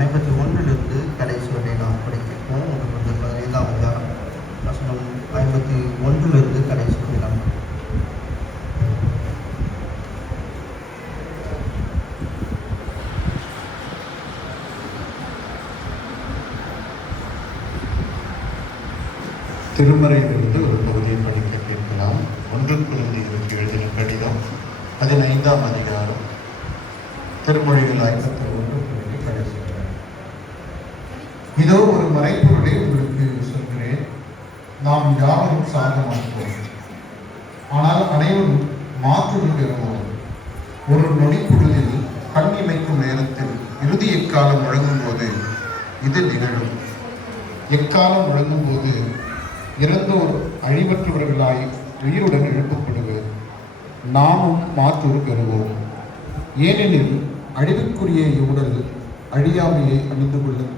51 கடைசி வரை நாம் படிக்கிறோம். 15ஆம் அதிகாரம் வசனம் 51 கடைசி வரை நாம் திருமறையிலிருந்து ஒரு பகுதியை படிக்க கேட்கலாம். 1 கொரிந்தியருக்கு எழுதின கடிதம் 15ஆம் அதிகாரம் திருமொழிகள் 51 கடைசி. இதோ ஒரு மறைப்பொருளை உங்களுக்கு சொல்கிறேன், நாம் யாரும் சாக மாட்டோம், ஆனால் அனைவரும் மாற்றுரு பெறுவோம். ஒரு நொடிப்பொழுதில் கண் இமைக்கும் நேரத்தில் இறுதி எக்காலம் முழங்கும் போது இது நிகழும். எக்காலம் முழங்கும் போது இறந்தோர் அழிவற்றவர்களாய் உயிருடன் எழுப்பப்படுவர், நாமும் மாற்றுரு பெறுவோம். ஏனெனில் அழிவுக்குரிய இவ்வுடல் அழியாமையை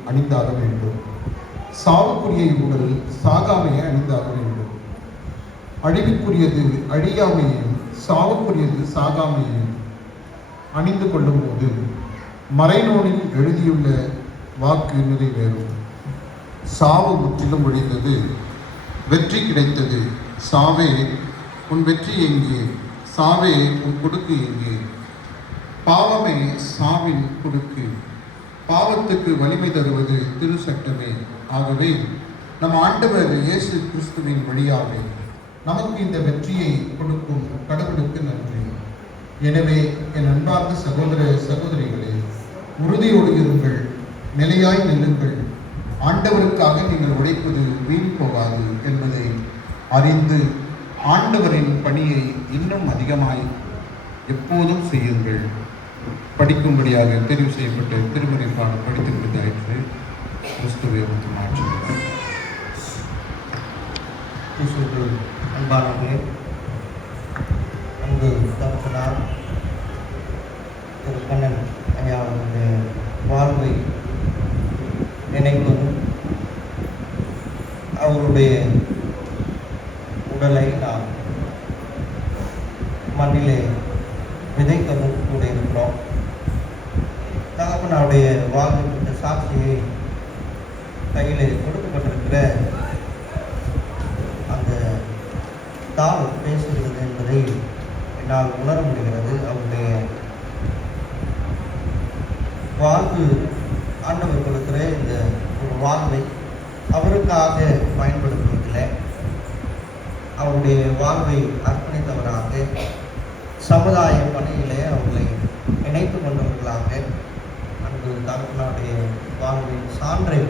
அணிந்தாக வேண்டும், சாவுக்குரிய இவ்வுடல் சாகாமையை அணிந்தாக வேண்டும். அழிவுக்குரியது அழியாமையையும் சாவுக்குரியது சாகாமையையும் அணிந்து கொள்ளும் போது மறைநூலில் எழுதியுள்ள வாக்கு நிறைவேறும். சாவு முற்றிலும் ஒழிந்தது, வெற்றி கிடைத்தது. சாவே, உன் வெற்றி எங்கே? சாவே, உன் கொடுக்கு எங்கே? பாவமே சாவின் கொடுக்கு, பாவத்துக்கு வலிமை தருவது திரு சட்டமே. ஆகவே நம் ஆண்டவர் இயேசு கிறிஸ்துவின் வழியாக நமக்கு இந்த வெற்றியை கொடுக்கும் கடவுளுக்கு நன்றி. எனவே என் அன்பார்ந்த சகோதர சகோதரிகளே, உறுதியோடு இருங்கள், நிலையாய் நில்லுங்கள். ஆண்டவருக்காக நீங்கள் உழைப்பது வீண் போகாது என்பதை அறிந்து ஆண்டவரின் பணியை இன்னும் அதிகமாய் எப்போதும் செய்யுங்கள். படிக்கும்படியாக தெரிவு செய்யப்பட்ட திருமறை பாடம் படித்து முடிந்தாயிற்று. கிறிஸ்துவே மாற்றி. அன்பானவர்களே, அங்கு தகப்பனார் திரு கண்ணன் ஐயாவுடைய வாழ்வை நினைப்பதும் அவருடைய உடலை நாம் மண்ணிலே விதைக்கவும் கூட இருக்கிறோம். தகப்பனாருடைய வாழ்வு குறித்த சாட்சியை கையில் கொடுக்கப்பட்டிருக்கிற அந்த தாள் பேசுகிறது என்பதை என்னால் உணர முடிகிறது. அவருடைய வாழ்வு, ஆண்டவர் கொடுக்கிற இந்த ஒரு வாழ்வை அவருக்காக பயன்படுத்துவதில்லை, அவருடைய வாழ்வை அர்ப்பணித்தவராக சமுதாய பணியிலே அவர்களை இணைத்து கொண்டவர்களாக அன்பு தகப்பனுடைய வாழ்வின் சான்றை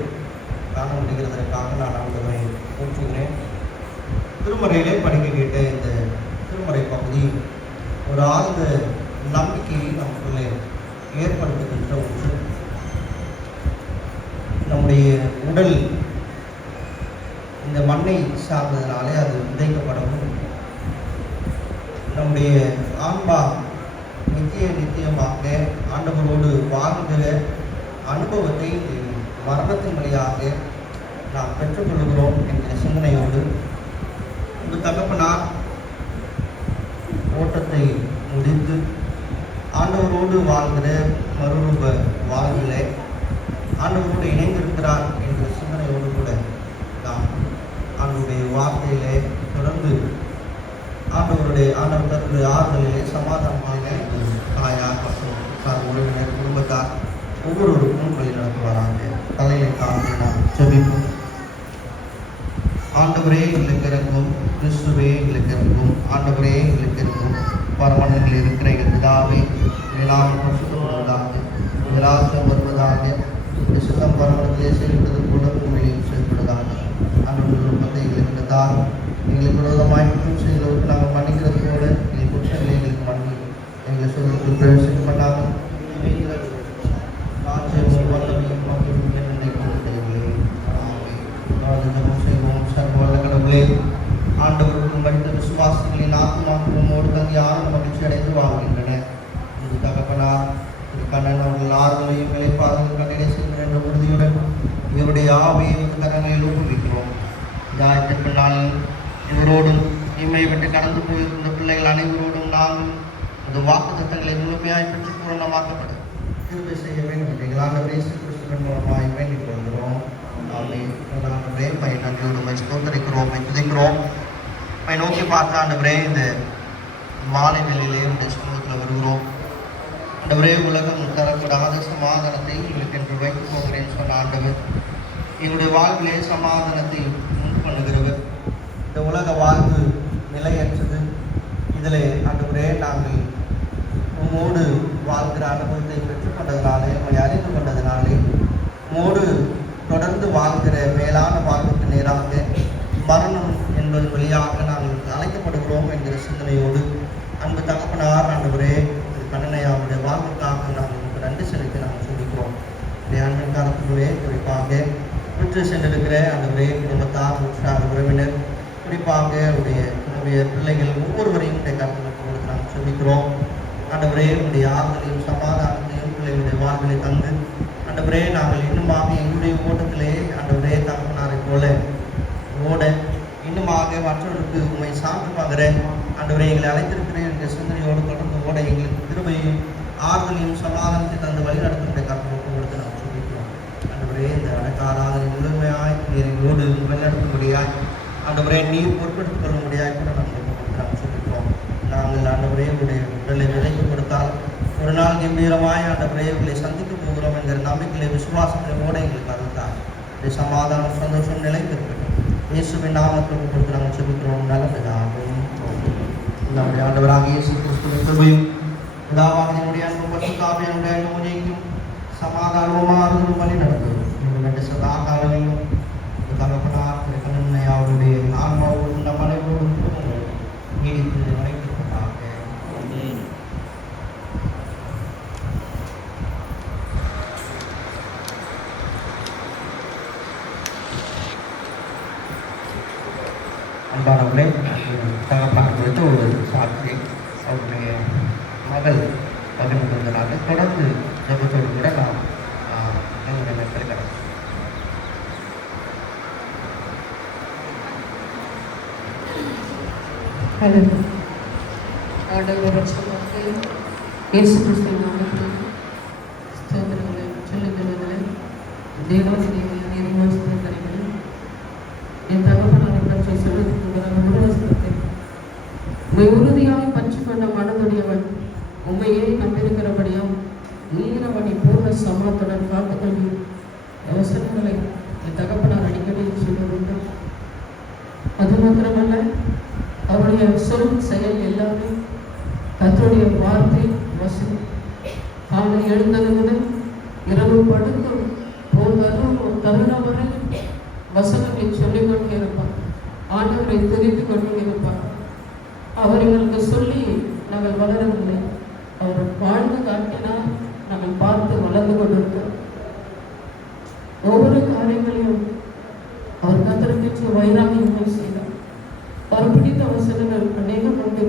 காண முடிகிறதற்காக நான் அவர்களை போற்றுகிறேன். திருமறையிலே படிக்க கேட்ட இந்த திருமறை பகுதி ஒரு ஆழ்ந்த நம்பிக்கையை நமக்குள்ளே ஏற்படுத்துகின்ற ஒன்று. நம்முடைய உடல் இந்த மண்ணை சார்ந்ததினாலே அது விதைக்கப்படவும், நம்முடைய ஆன்மா நித்தியமாக ஆண்டவரோடு வாழ்கிற அனுபவத்தை மரணத்தின் வழியாக நாம் பெற்றுக்கொள்கிறோம் என்கிற சிந்தனையோடு இந்த தகப்பனார் ஓட்டத்தை முடித்து ஆண்டவரோடு வாழ்கிற மறுரூப வாழ்விலே ஆண்டவரோடு இணைந்திருக்கிறார் என்ற சிந்தனையோடு கூட நாம் ஆண்டவருடைய வார்த்தையிலே தொடர்ந்து ஆண்டவர் தருகிற ஆறுதலிலே சமாதானமாக தாயார் மற்றும் உறவினர் குடும்பத்தார் ஒவ்வொருவருக்கும் வழி நடத்துவாராங்க. தலையை காண்பி நாம் செபிப்போம். ஆண்டவரே எங்களுக்கு இறங்கும், கிறிஸ்துவே எங்களுக்கு இறங்கும், ஆண்டவரே எங்களுக்கு இறங்கும். பரமனில் இருக்கிற எங்கள் பிதாவே, மேலாக பரிசுத்தப்படுவதாக, விலாசம் வருவதாக, சுத்தம் பரமனத்திலே செயல்படுவது போல உண்மையிலும் செயல்படுவதாக. ஆண்டவர்கள் விருப்பத்தை எங்களுக்கு தாரும். எங்களுக்கு விரோதமாய் குற்றம் செய்தவருக்கு நாங்கள் மன்னிக்கிறது போல எங்கள் குற்றங்களை எங்களுக்கு மன்னி, எங்கள் சொல்லுக்கு பிரவேசிக்க பண்ணாமல் ராஜ்யமும் வல்லமையும் மகிமையும் என்றைக்கும் உடையவர்களே. செய்வோம். சர்வவல்ல கடவுளே, ஆண்டவருக்கும் மனித விசுவாசங்களின் ஆத்மாக்களும் ஒரு தங்கியான மகிழ்ச்சி அடைந்து வாழ்கின்றன. இது தகப்பனார் திரு கண்ணன் அவர்கள் ஆறுதலையும் நிலைப்பாதையும் கண்டனை செய்கிற என்ற உறுதியுடன் இவருடைய ஆவியை கரங்களில் ஊக்குவிக்கிறோம். ஜாயத்திற்கு நாளில் இவரோடும் இம்மையை விட்டு கடந்து போயிருந்த பிள்ளைகள் அனைவரோடும் நாங்கள் இந்த வாக்கு தத்தங்களை முழுமையாய் பெற்று பூரணமாக்கப்படும் கிருபை செய்ய வேண்டும். எங்களால் இயேசுவின் மூலமாய் வேண்டிக் கொள்கிறோம். ஆமென். ஆண்டவரே, உம்மை நன்றியோடு உம்மை ஸ்தோத்திரிக்கிறோம், உம்மை துதிக்கிறோம். உம்மை நோக்கி பார்த்த ஆண்டவரே, இந்த மாலை வேளையிலே உம்முடைய சமூகத்தில் வருகிறோம். ஆண்டவரே, உலகம் தரக்கூடாத சமாதானத்தை எங்களுக்கு என்று வைத்து போகிறேன் சொன்ன ஆண்டவர், எங்களுடைய வாழ்விலே சமாதானத்தை உண்டு பண்ணுகிறவர். இந்த உலக வாழ்வு நிலையற்றது. இதில் ஆண்டவரே, நாங்கள் உம்மோடு வாழ்கிற அனுபவத்தை பெற்றுக்கொண்டதினாலே, உம்மை அறிந்து கொண்டதினாலே, உம்மோடு தொடர்ந்து வாழ்கிற மேலான வாழ்வுக்கு நேராக மரணம் என்பது வழியாக நாங்கள் அழைக்கப்படுகிறோம் என்கிற சிந்தனையோடு அன்பு தகப்பனார் ஆண்டவரே, கண்ணனையாவுடைய வாழ்வுக்காக நாங்கள் உங்களுக்கு நன்றி செலுத்தி நாங்கள் சொல்லிக்கிறோம். அன்பின் காலத்திலே குறிப்பாக விட்டு சென்றிருக்கிற ஆண்டவரே, குடும்பத்தார், உற்றார், உறவினர், குறிப்பாக உடைய பிள்ளைகள் ஒவ்வொருவரையும் உடைய கருத்துக்களுக்கு கொடுத்து நாங்கள் சொல்லிக்கிறோம். ஆண்டவரே, உடைய ஆறுதலையும் சமாதானத்தையும் பிள்ளைகளுடைய வாழ்விலை தந்து ஆண்டவரே, நாங்கள் இன்னுமாக எங்களுடைய ஓட்டத்திலே ஆண்டவரே தகப்பனாரை போல ஓட, இன்னுமாக மற்றவர்களுக்கு உண்மை சான்று பகிர ஆண்டவரே எங்களை அழைத்திருக்கிறேன் என்ற சிந்தனையோடு தொடர்ந்து ஓட எங்களுக்கு கிருபையும் ஆறுதலையும் சமாதானத்தை தந்து வழி நடத்துகிற கருத்துக்களுக்கு கொடுத்து நாங்கள் சொல்லிக்கிறோம். ஆண்டவரே, இந்த அடக்காராதனை முழுமையாய் நீர் எங்களோடு வழிநடத்தும்படியாய் ஆண்டவரே நீர் பொறுப்பெடுத்துக் கொள்ள முடியாது கூட நாங்கள் சொல்லிக்கிறோம். நாங்கள் ஆண்டவரே உடைய உடலை விலைக்கு கொடுத்தால் ஒரு நாள் கம்பீரமாய் ஆண்டவரே உங்களை சந்திக்க போகிறோம் என்கிற நம்பிக்கையை விசுவாசத்தோட எங்களுக்கு அருள்தார். இந்த சமாதானம் சந்தோஷம் நிலைத்திருக்கட்டும். இயேசுவின் நாமத்தில் கொடுத்து நாங்கள் சொல்லிக்கிறோம். நல்லதாகும். நம்முடைய ஆண்டவராக இயேசு கிறிஸ்துவின் கிருபையும் பிதாவாகிய என்னுடைய அன்பு பரிசுத்தாவியானுடைய அனுமதிக்கும் சமாதானமும் வழி நடந்தது சதா காலங்களிலும் தகப்பனார் கண்ணனை அவருடைய ஆன்மாவோடும் நம் அனைவரோடும் நீடித்து நிலைத்திருப்பதாக. அன்பானவர்களே, தகப்பனார் குறித்த ஒரு சாட்சி அவருடைய மகள் பகிர்ந்து கொண்டனால தொடர்ந்து ஜபத்தோடு கூட நாம் நம்முடைய மேற்கொள்கிறோம். ஆண்டவர் இயேசு கிறிஸ்துவின் நாமத்தில் ஸ்தோத்திரங்களை சொல்லுகிறவர்களே, தேவாசிரியர்கள் என் தகப்பனாரை பற்றி சொல்லுவதற்கு ஒரு வசனத்தை, உம்மை உறுதியாக பற்றி கொண்ட மனதுடையவன் உண்மையே நம்பியிருக்கிறபடியாம் நீரவனை பூர்ண சமாத்துடன் காத்துக்கொண்டு வசனங்களை என் தகப்பனார் அடிக்கடி சொல்லுவது. அது மாத்திரமல்ல, அவருடைய சொல் செயல் எல்லாமே கர்த்தருடைய வார்த்தை வசனம். காலை எழுந்தது முதல் இரவு படுக்கும் போதாலும் ஒரு தருணம் வரை வசனத்தை சொல்லிக் கொண்டே இருப்பார். ஆண்டவரை துதித்துக் கொண்டே இருப்பார். அவர் எங்களுக்கு சொல்லி நாங்கள் வளரவில்லை, அவர் வாழ்ந்து காட்டினால் நாங்கள் பார்த்து வளர்ந்து கொண்டிருக்கிறோம். ஒவ்வொரு காரியங்களையும் அவர் கர்த்தருக்கு வைராகியத்தை செய்தார். அவர் பிடித்த வசனங்கள் அநேகம் உண்டு.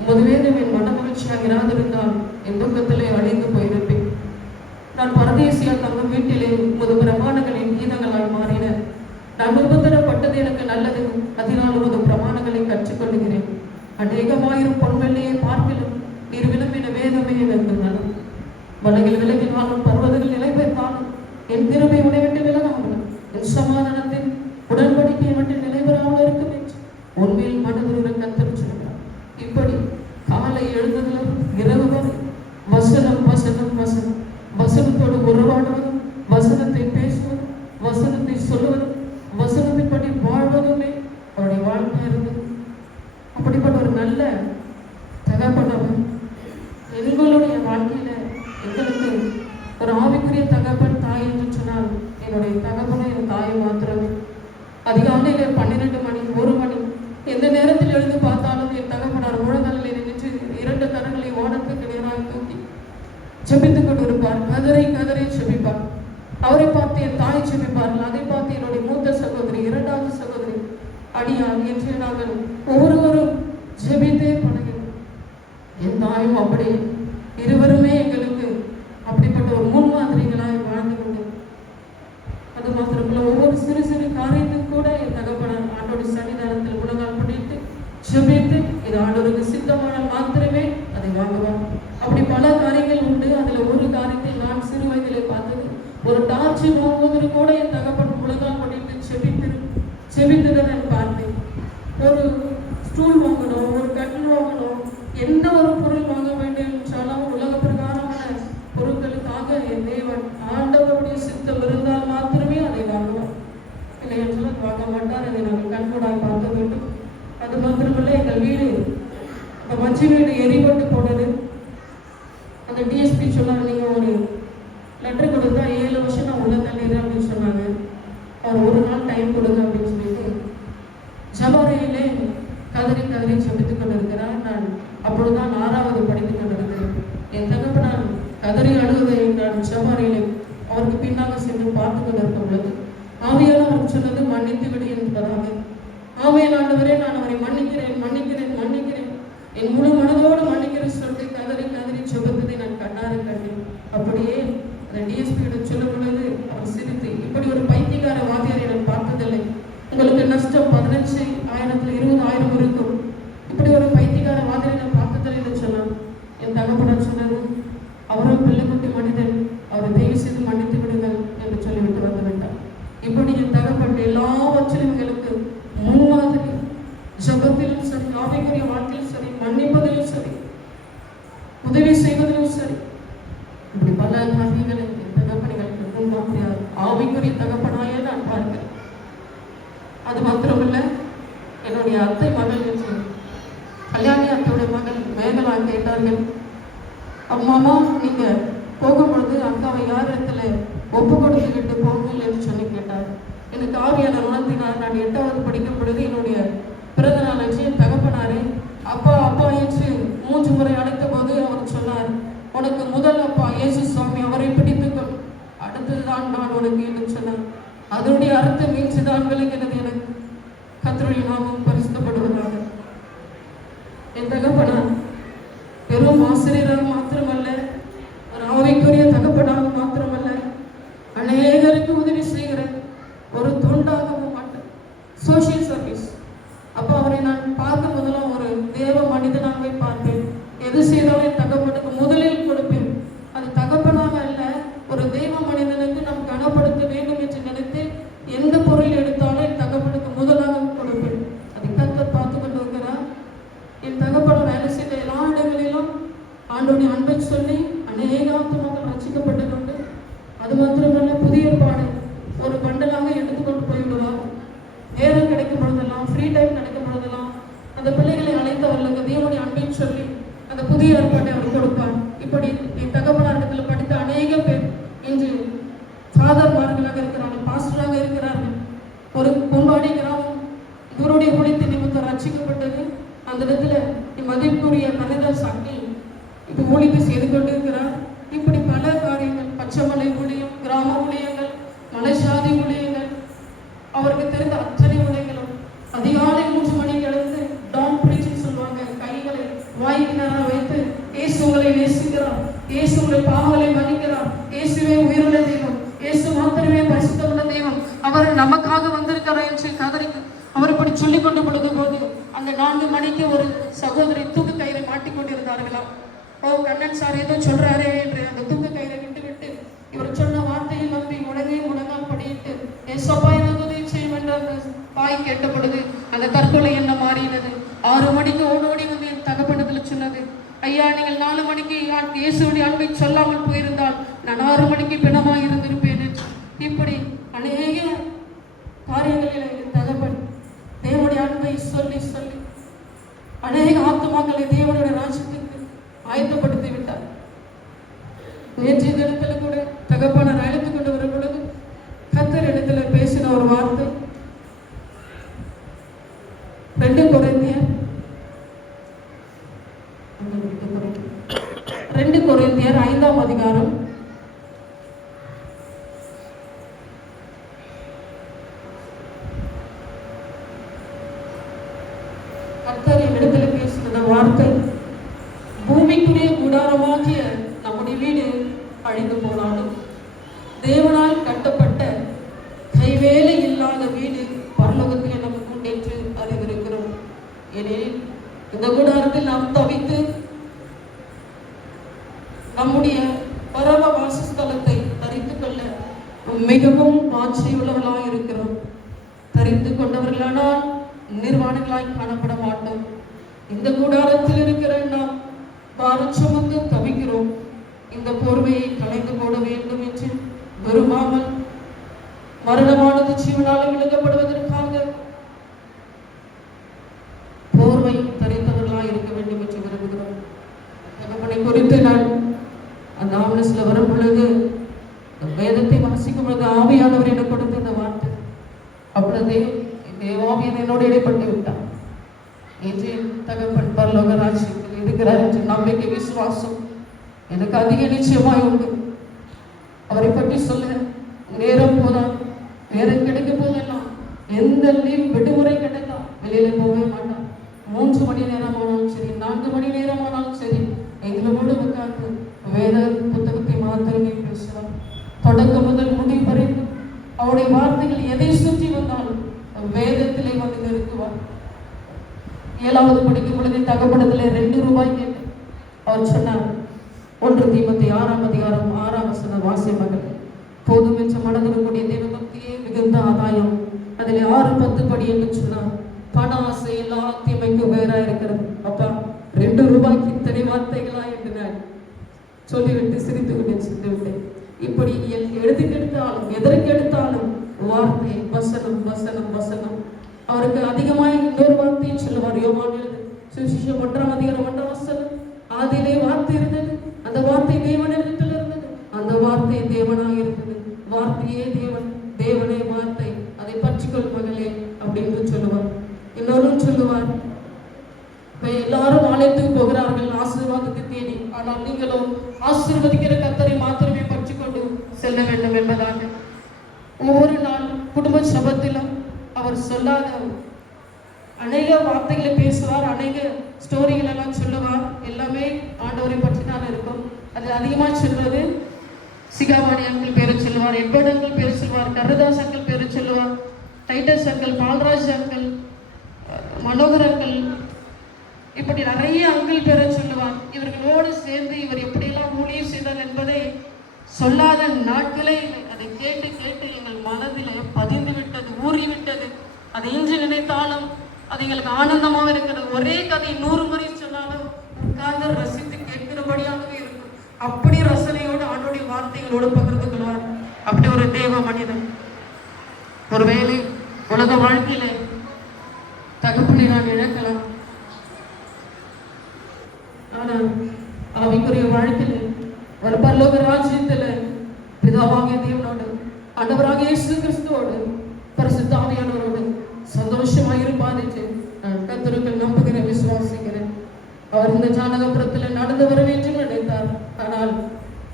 உமது வேதம் என் மன மகிழ்ச்சியாக இராதிருந்தால் என் துக்கத்திலே அழிந்து போயிருப்பேன். நான் பரதேசியால் தங்கும் வீட்டிலே உமது பிரமாணங்களின் கீதங்களால் மாறின. நான் உபத்திரப்பட்டது எனக்கு நல்லது, அதனால் உமது பிரமாணங்களை கற்றுக்கொள்கிறேன். அநேகமாயிரம் பொன்வெள்ளியை பார்க்கிலும் நீர் விளம்பின வேதமே எனக்கு நலம். வலையில் விலகினாலும் பர்வதங்கள் நிலை பெற்றாலும் என் கிருபை உன்னை விட்டு விலகாமல், என் சமாதானத்தின் உடன்படிக்கை மட்டும் நிலைபெறாமல் இருக்கும் என்று உண்மையில் மனதுரை கர்த்தர் சொல்கிறார். இப்படி காலை எழுந்ததிலும் இரவு வரை வசனம் வசனம் வசனம், வசனத்தோடு உறவாடுவதும், வசனத்தை பேசுவதும், வசனத்தை சொல்லுவதும், வசனத்தின்படி வாழ்வதுமே அவருடைய வாழ்க்கையாக இருந்தது. அப்படிப்பட்ட ஒரு நல்ல தகப்பனவர் எங்களுடைய வாழ்க்கையில எங்களுக்கு ஒரு ஆவிக்குரிய தகப்பன் தாய் என்று சொன்னால் என்னுடைய தகப்பனும் என் தாயை மாத்திரமே. அதிகாலையில 12 மணி 1 மணி எந்த நேரத்தில் எழுந்து பார்த்தாலும் என் தகப்பனார் முழங்காலில் நின்று 2 கரங்களை வானத்துக்கு நேராக தூக்கி செபித்துக் கொண்டிருப்பார். கதரை கதரை செபிப்பார். அவரை பார்த்து என் தாய் செபிப்பார்கள். அதை பார்த்து என்னுடைய மூத்த சகோதரி, 2வது சகோதரி, அடியார் என்று நாங்கள் ஒவ்வொருவரும் ஜெபித்தே பழகிறோம். என் தாயும் அப்படி இருவருமே எங்களுக்கு அப்படிப்பட்ட ஒரு முன்மாதிரிகளாய் வாழ்ந்து கொண்டு, அது மாத்திரமல்ல ஒவ்வொரு சிறு சிறு காரியத்துக்கு கூட என் தகப்பனார் ஆண்டோட சன்னிதானத்தில் முழங்கால் படித்து ஜெபித்து இது ஆண்டவருக்கு சித்தமானால் மாத்திரமே அதை வாங்குவார். அப்படி பல காரியங்கள் உண்டு. அதுல ஒரு காரியத்தை நான் சிறு வயதிலே பார்த்தது, ராட்சி போகும்போது கூட என் தகப்பன் முழங்கால் பண்ணிட்டு செபித்ததை நான் பார்த்தேன். ஒரு ஸ்டூல் வாங்கணும், ஒரு கட்டில் வாங்கணும், எந்த ஒரு பொருள் வாங்க வேண்டும் என்றாலும் உலக பிரகாரமான பொருட்களுக்காக என் தேவன் ஆண்டவருடைய சித்தம் இருந்தால் மாத்திரமே அதை வாங்குவார். இல்லை என்றால் வாங்க மாட்டார். அதை நாங்கள் கண்கூடாக பார்க்க வேண்டும். அது மாத்திரமல்ல, எங்கள் வீடு இந்த மஞ்சு வீடு எரிபட்டு போனது. அந்த டிஎஸ்பி சொன்னார், நீங்கள் ஒரு லெட்டர் கொடுத்தா 7 வருஷம் நான் உள்ள தள்ளிடுறேன் அப்படின்னு சொன்னாங்க. அவர் ஒரு நாள் டைம் கொடுங்க அப்படின்னு சொல்லிட்டு ஜபரையிலே கதறி செபித்துக் கொண்டிருக்கிறார். நான் அப்பொழுதுதான் 6வது படித்துக் கொண்டிருக்கிறேன். என் தகப்பனார் கதறி அழுவதை நான் ஜபரையிலே அவருக்கு பின்னாக சென்று பார்த்து கொண்டிருக்கும் பொழுது ஆவியானவர் சொன்னது, மன்னித்து விடு என்பதாக. ஆவியான ஆண்டவரே, நான் அவரை மன்னிக்கிறேன், என் முழு மனதோடு மன்னிக்கிறேன் சொல்லிட்டு கதறி செபத்ததை நான் கண்ணார கண்டேன். அப்படியே அந்த டிஎஸ்பியிடம் சொல்லும் பொழுது அவர் சிரித்து, இப்படி ஒரு பைத்தியக்கார வாத்தியாரை நான் பார்த்ததில்லை, உங்களுக்கு நஷ்டம் 15,000 20,000 இருக்கும், இப்படி ஒரு பைத்தியக்கார வாத்தியாரை நான் பார்த்ததில்லைன்னு சொன்னான். என் தகப்பனார் சொன்னது, அவரும் பிள்ளைக்குட்டி மனிதன், அவரை தயவு செய்து மன்னித்து விடுங்கள் என்று சொல்லிவிட்டு வந்து விட்டார். இப்படி என் தகப்பன் எல்லாவற்றிலும் எங்களுக்கு முன்மாதிரி, ஜபத்திலும் சரி, ஆவிக்குரிய வாழ்க்கையிலும் சரி, மன்னிப்பதிலும் சரி, உதவி செய்வதிலும் சரி, இப்படி பல காரியங்களை என் தகப்பனைகளுக்கு முன்மாதிரியாக ஆவிக்குரிய தகப்பனாயே நான் பார்க்கிறேன். அது மாத்திரமல்ல, என்னுடைய அத்தை மகள் என்று கல்யாணி அத்தையுடைய மகள் மேகலா கேட்டார்கள், அம்மாமா நீங்க போகும்பொழுது அக்காவை யார் இடத்துல ஒப்பு கொடுத்துக்கிட்டு போங்கள் என்று சொல்லி கேட்டார். எனக்கு ஆவியான உணர்த்தினார். நான் 8வது படிக்கும் பொழுது என்னுடைய பிறந்த நாள் அன்று என் தகப்பனாரே அப்பா என்று 3 முறை அழைத்த போது அவர் சொன்னார், உனக்கு முதல் அப்பா இயேசு சுவாமி, அவரை பிடித்துக்கொள், அடுத்ததுதான் நான் உனக்கு என்று சொன்னார். அதனுடைய அர்த்தம் இன்றுதான் விளங்கினது எனக்கு. கர்த்தருடைய நாமம் பரிசுத்தப்படுவதாக. என் தகப்பனார் வெறும் ஆசிரியராக மாத்திரமல்ல, ஒரு ஆவிக்குரிய தகப்பனாக மாத்திரமல்ல, அநேகருக்கு உதவி செய்கிற ஒரு தொண்டாகவும் மாட்டேன், சோசியல் சர்வீஸ். அப்போ அவரை நான் பார்க்கும் போதெல்லாம் ஒரு தேவ மனிதனாகவே பார்ப்பேன். எது செய்தாலும் தகப்பனுக்கு முதலில் கொடுப்பேன். அது தகப்பனாக அல்ல, ஒரு தெய்வ மனிதனுக்கு நாம் கனப்படுத்த வேண்டும் என்று நினைத்து எந்த பொருள் எடுத்தாலும் என் தகப்பனுக்கு முதலாக கொடுப்பேன். அதை கர்த்தர் பார்த்து கொண்டு இருக்கிறார். என் தகப்பன் வேலை செய்த எல்லா இடங்களிலும் ஆண்டோடைய அன்பை சொல்லி அநேக ஆத்துமாக்கள் ரட்சிக்கப்பட்டது உண்டு. அது மாத்திரமல்ல, புதிய ஏற்பாடு ஒரு பண்டலாக எடுத்துக்கொண்டு போய்விடுவார். நேரம் கிடைக்கும் பொழுதெல்லாம், ஃப்ரீ டைம் கிடைக்கும் பொழுதெல்லாம் அந்த பிள்ளைகளை அழைத்தவர்களுக்கு தேவனுடைய அன்பை சொல்லி அந்த புதிய ஏற்பாட்டை அவர் கொடுப்பார். இப்படி என் தகப்பனாரிடத்தில் படித்த அநேக பேர் இன்று ஃபாதர்மார்களாக இருக்கிறார்கள், பாஸ்டராக இருக்கிறார்கள். ஒரு பொன்வாடி கிராமம் குருடைய குளித்து நிமித்தம் ரட்சிக்கப்பட்டது. அந்த இடத்துல மதிப்புரிய கனதாஸ் அங்கில் இப்போ ஊழியத்தை செய்து கொண்டு இருக்கிறார். இப்படி பல காரியங்கள், பச்சைமலை ஊழியம், கிராம ஊழியங்கள், மலைசாதி ஊழியங்கள், அவருக்கு தெரிந்த அத்தனை ஊழியங்களும் அதிகாலை 3 மணிக்கு எழுந்து டான் பிரீச்சிங் சொல்லுவாங்க. கைகளை வாய்க்கு நேராக வைத்து, இயேசு உங்களை நேசிக்கிறார், இயேசு உங்களை பாவங்களை மன்னிக்கிறார், இயேசுவே உயிருள்ள தெய்வம், இயேசு மாத்திரமே பரிசுத்தமுள்ள தெய்வம், அவர் நமக்காக வந்திருக்கிறார் என்று கதறிக்கு அவர் இப்படி சொல்லிக் கொண்டு பொழுது போது அந்த 4 மணிக்கு ஒரு சகோதரி தூக்கு கயிறை மாட்டிக்கொண்டிருந்தார்களாம். ஓ கண்ணன் சார் ஏதோ சொல்றாரே என்று அந்த தூக்கு கயிறை விட்டு இவர் சொன்ன வார்த்தையை நம்பி உடனே முழங்கால் படியிட்டு ஏசப்பா எனக்கு உதவி செய்யும் என்று அந்த பாய் கேட்ட பொழுது அந்த தற்கொலை என்ன மாறினது. 6 மணிக்கு ஓடோடி வந்து என் தகப்பனத்தில் சொன்னது, ஐயா நீங்கள் 4 மணிக்கு இயேசுடைய அன்பை சொல்லாமல் போயிருந்தால் நான் 6 மணிக்கு பிணமாக இருந்திருப்பேன் என்று. இப்படி அநேக காரியங்களில் என் தகப்பன் தேவனுடைய அன்பை சொல்லி அநேக ஆத்துமாக்களை தேவனுடைய ராஜ்யத்துக்கு ஆயத்தப்படுத்தி விட்டார். நேற்றைய தினத்தில் கூட தகப்பனார் அழைத்துக் கொண்டு வரும் பொழுது கர்த்தர் இடத்துல பேசின ஒரு வார்த்தை, 2 கொரிந்தியர் 5ஆம் அதிகாரம் 5 மிகவும் வாஞ்சையுள்ளவர்களாய் இருக்கிறோம். தெரிந்து கொண்டவர்களானால் நிர்வாணிகளாய் காணப்பட மாட்டோம். இந்த கூடாரத்தில் இருக்கிற நாம் பாரம் சுமந்து தவிக்கிறோம். இந்த போர்வையை கலைந்து போட வேண்டும் என்று விரும்பாமல் மரணமானது ஜீவனாலும் விலகப்படுவதற்காக போர்வை தரித்தவர்களாய் இருக்க வேண்டும் என்று விரும்புகிறோம். தகப்பனை குறித்து நான் அந்த ஆவணஸ்ல வரும் பொழுது வேதத்தை வாசிக்கும் பொழுது ஆவியானவர் எனக்கு கொடுத்த இந்த வார்த்தை, அப்பொழுதே தேவாவியன் என்னோடு இடைப்பட்டு விட்டார். இன்று தகப்பன் பரலோக ராஜ்யத்தில் இருக்கிறார் என்ற நம்பிக்கை விசுவாசம் எனக்கு அதிக நிச்சயமாய் உண்டு. அவரை பற்றி சொல்ல நேரம் போதான், நேரம் கிடைக்க போதெல்லாம் எந்த லீவ் விடுமுறை கிடைத்தா வெளியில போகவே மாட்டான். 3 மணி நேரமானாலும் சரி, 4 மணி நேரமானாலும் சரி, எங்களோடு உட்கார்ந்து வேத புத்தகத்தை மாத்திரமே பேசுவார். தொடக்கம் முதல் முடிவு வரைக்கும் அவருடைய வார்த்தைகள் எதை சுற்றி வந்தாலும் வேதத்திலே வந்து நிறுத்துவார். 7வது படிக்கும் பொழுது தகப்படத்திலே 2 ரூபாய் கேட்டு அவர் சொன்னார், 1 தீமோத்தேயு 6ஆம் அதிகாரம் 6ஆம் வசனம் வாசிய மகள், போதும் என்ற மனதுடன் கூடிய தேவபக்தியே மிகுந்த ஆதாயம். அதில் 6:10 படி என்று சொன்னார். பண ஆசை எல்லா தீமைக்கும் வேறா இருக்கிறது. அப்பா 2 ரூபாய்க்கு இத்தனை வார்த்தைகளா என்று நான் சொல்லிவிட்டு சிரித்து கொண்டு சென்று விட்டேன். இப்படி எடுத்துக்கெடுத்தாலும் எதற்கு எடுத்தாலும் வார்த்தை, வசனம் வசனம் வசனம். அவருக்கு அதிகமாக இன்னொரு வார்த்தையை சொல்லுவார். யோவான் எழுது சுவிசேஷம் 1ஆம் அதிகாரம் 1ஆம் வசனம், ஆதியிலே வார்த்தை இருந்தது, அந்த வார்த்தை தேவனிடத்தில் இருந்தது, அந்த வார்த்தை தேவனாக இருந்தது, வார்த்தையே தேவன், தேவனே வார்த்தை, அதை பற்றிக்கொள் மகளே அப்படின்னு சொல்லுவார். இன்னொரும் சொல்லுவார், இப்ப எல்லாரும் ஆலயத்துக்கு போகிறார்கள் ஆசீர்வாதத்தை தேடி, ஆனால் நீங்களோ ஆசீர்வதிக்கிற கர்த்தரை மாத்திரமே பற்றிக்கொண்டு செல்ல வேண்டும் என்பதாக. ஒவ்வொரு நாள் குடும்ப சபத்திலும் அவர் சொல்லாத அநேக வார்த்தைகளை பேசுவார், அநேக ஸ்டோரிகள் எல்லாம் சொல்லுவார். எல்லாமே ஆண்டவரை பற்றி தான் இருக்கும். அது அதிகமாக சொல்வது சிகாமணி அங்கிள் பேரை சொல்லுவார், எட்வர்ட் அங்கிள் பேரை சொல்லுவார், கருதாஸ் அங்கிள் பேரை சொல்லுவார், Titus uncle, Palraj uncle, Manohar uncle, இப்படி நிறைய அங்கிள் பேரை சொல்லுவார். இவர்களோடு சேர்ந்து இவர் எப்படியெல்லாம் ஊழியம் செய்தார் என்பதை சொல்லாத நாட்களே இல்லை. அதை கேட்டு கேட்டு எங்கள் மனதில் பதிந்து விட்டது, ஊறிவிட்டது. அதை இன்று நினைத்தாலும் அது எங்களுக்கு ஆனந்தமாக இருக்கிறது. ஒரே கதை 100 முறை சொன்னாலும் உட்கார்ந்து ரசித்து கேட்கிறபடியாகவே இருக்கும். அப்படி ரசனையோடு ஆண்டோடைய வார்த்தைகளோடு பகிர்ந்து கொள்வார். அப்படி ஒரு தேவ மனிதன். ஒருவேளை உலக வாழ்க்கையில தகப்பனை நான் இழக்கலாம், ஆனால் ஆவிக்குரிய வாழ்க்கையில ஒரு பரலோக ராஜ்யத்துல பிதாவாகிய தேவனோடு, ஆண்டவராகிய இயேசு கிறிஸ்துவோடு, பரிசுத்த ஆவியானவரோடு சந்தோஷமாக இருப்பார் என்று நான் கர்த்தருக்குள் நம்புகிறேன், விசுவாசிக்கிறேன். அவர் இந்த ஜானகபுரத்தில் நடந்து வர வேண்டும் நினைத்தார், ஆனால்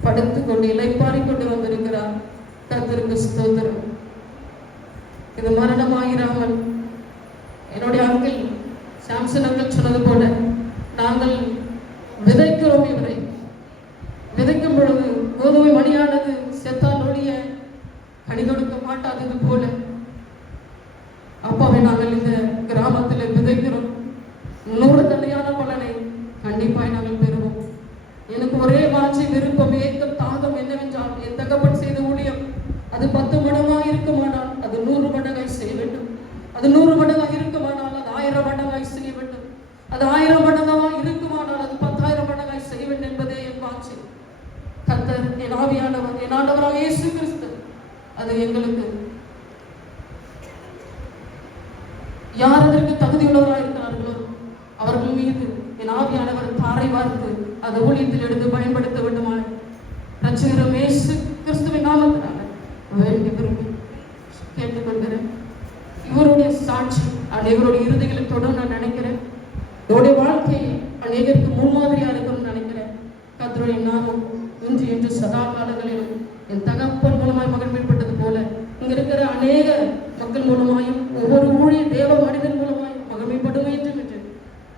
படுத்து கொண்டு இலைப்பாரிக் கொண்டு வந்திருக்கிறார். கர்த்தருக்கு ஸ்தோத்திரம். இது மரணமாயிராமல் என்னுடைய அங்கிள் சாம்சன் அங்கிள் சொன்னது போல நாங்கள் விதைக்கிறோம். இவரை விதைக்கும் பொழுது கோதுமை மணியானது செத்தால் ஒழிய கனி கொடுக்க மாட்டாதது போல அப்பாவை நாங்கள் இந்த கிராமத்தில் விதைக்கிறோம். 100 தன்மையான பலனை கண்டிப்பாய் நாங்கள் பெறுவோம். எனக்கு ஒரே வாஞ்சி, விருப்பம், ஏக்கம், தாகம் என்னவென்றால் என் தகப்பன் செய்த ஊழியம் அது 10 மடங்காக இருக்குமானால் அது 100 மடங்காய் செய்ய வேண்டும். அது 100 மடங்காக இருக்குமானால் அது 1000 மடங்காய் செய்ய வேண்டும். அது 1000 மடங்காக இருக்குமானால் அது 10,000 மடங்காய் செய்ய வேண்டும் என்பதே என் வாஞ்சி. கர்த்தர், என் ஆவியானவர், என் ஆண்டவராக இயேசு கிறிஸ்து அது எங்களுக்கு யார் அதற்கு தகுதியுள்ளவராக இருக்கிறார்களோ அவர்கள் மீது என் ஆவியானவர் தாரை வார்த்து அதை ஊழியத்தில் எடுத்து பயன்படுத்த வேண்டுமான ரட்சகரும் இயேசு கிறிஸ்துவின் நாமத்தினால வேண்டி விரும்பி கேட்டுக்கொள்கிறேன். இவருடைய சாட்சி அனைவருடைய இறுதிகளை தொடர்ந்து நான் நினைக்கிறேன். இவருடைய வாழ்க்கையை அநேகருக்கு முன்மாதிரியா இருக்கும்னு நினைக்கிறேன். கர்த்தருடைய நாமம் இன்று என்று சதா காலங்களிலும் என் தகப்பன் மூலமாய் மகிழ்மைப்பட்டது போல இங்க இருக்கிற அநேக மக்கள் மூலமாயும் ஒவ்வொரு ஊழிய தேவ மனிதன் மூலமாயும் மகிழ்மைப்படும் வேண்டும் என்று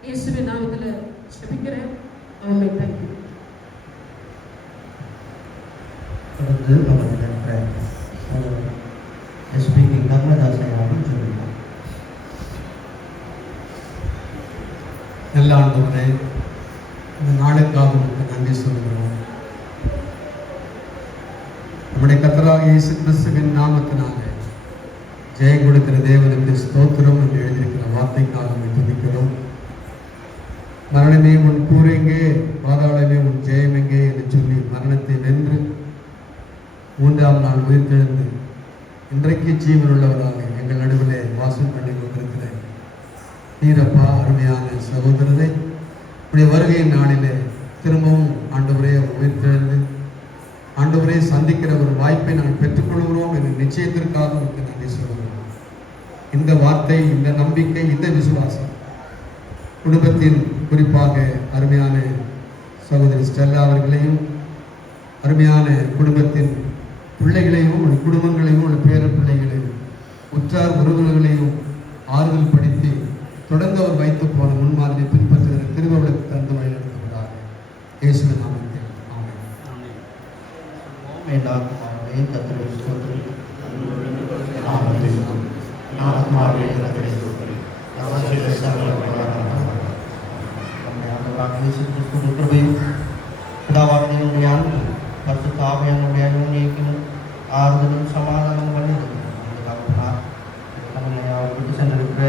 இயேசுவின் நாமத்தில் ஜெபிக்கிறேன். ஆமென். தேங்க்யூ. ஸ்பீக்கிங் கமலதாசன் அப்படின்னு சொல்லுங்கள். நல்ல ஆண்டவரே, இந்த நாளுக்காக உங்களுக்கு நன்றி சொல்கிறோம். நம்முடைய கர்த்தராகிய இயேசு கிறிஸ்துவின் நாமத்தினாலே ஜெயம் கொடுக்கிற தேவனுக்கு ஸ்தோத்திரம் என்று எழுதியிருக்கிற வார்த்தைக்காக நம்மை துதிக்கிறோம். மரணமே உன் கூர் எங்கே, பாதாளமே உன் ஜெயம் எங்கே என்று சொல்லி மரணத்தை வென்று 3ஆம் நாள் உயிர்த்தெழுந்து இன்றைக்கு ஜீவனுள்ளவராக எங்கள் நடுவிலே வாசம் பண்ணி கொண்டிருக்கிற நீரப்பா அருமையான சகோதரரை இப்படி வருகையின் நாளிலே திரும்பவும் ஆண்டவரே உயிர்த்தெழுந்து ஆண்டவரே சந்திக்கிற ஒரு வாய்ப்பை நாங்கள் பெற்றுக்கொள்கிறோம் என்ற நிச்சயத்திற்காக உங்களுக்கு நன்றி சொல்கிறோம். இந்த வார்த்தை, இந்த நம்பிக்கை, இந்த விசுவாசம் குடும்பத்தின் குறிப்பாக அருமையான சகோதரி ஸ்டெல்லா அவர்களையும் அருமையான குடும்பத்தின் பிள்ளைகளையும் ஒரு குடும்பங்களையும் ஒரு பேர பிள்ளைகளையும் உற்றார் உறவுகளையும் ஆறுதல் படுத்தி தொடர்ந்து அவர் வைத்து போன முன்மாதிரி பின்பற்றுகிற திருவள்ளுக்கு தந்து வழிநடத்துவதாக இயேசுவின் நாமத்தில் ஆமென். ஆறுதலும் சமாதானம் பண்ணிடுது. அவர்களுக்கு சென்றிருக்கிற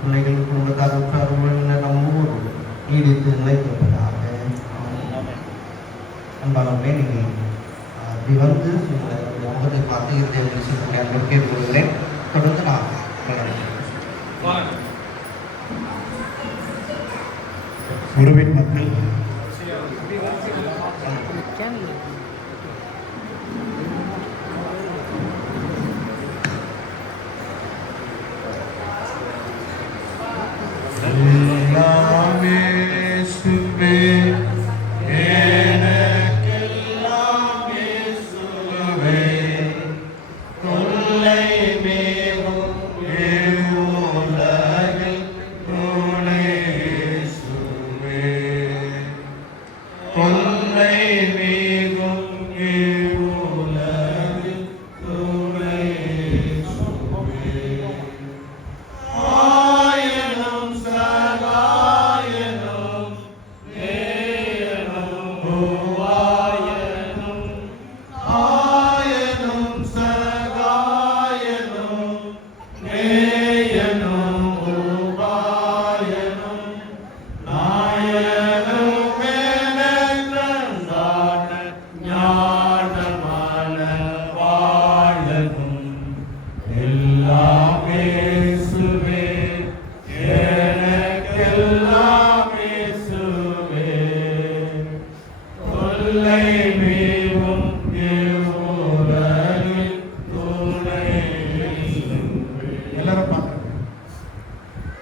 பிள்ளைகள் குடும்பத்தார் உற்றார்கள் நம்ம ஊர் நீடித்து நிலைத்திருப்பதாக. அன்பானவர்களே, நீங்கள் அப்படி வந்து முகத்தை பார்த்து இருதயத்தை செய்ய கேட்டுக்கொள்கிறேன். தொடர்ந்து நான் உறவின் மக்கள்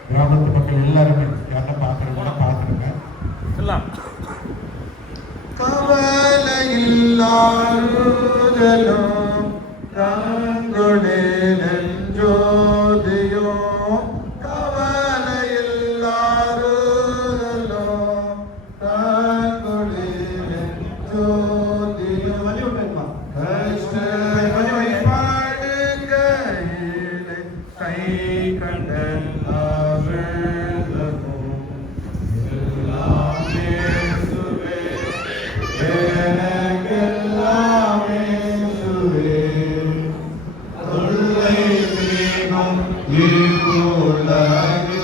கிராமத்து மக்கள் எல்லாருமே யாரை பார்க்குறவங்க பார்க்குறங்க. கவலை இல்லாருதலும் கங்குளே நெஞ்சோதியோ, கவலை இல்லாருதலும் கங்குளே நெஞ்சோதியோ, படுக்கையிலே கை கண்ட எல்லாரும்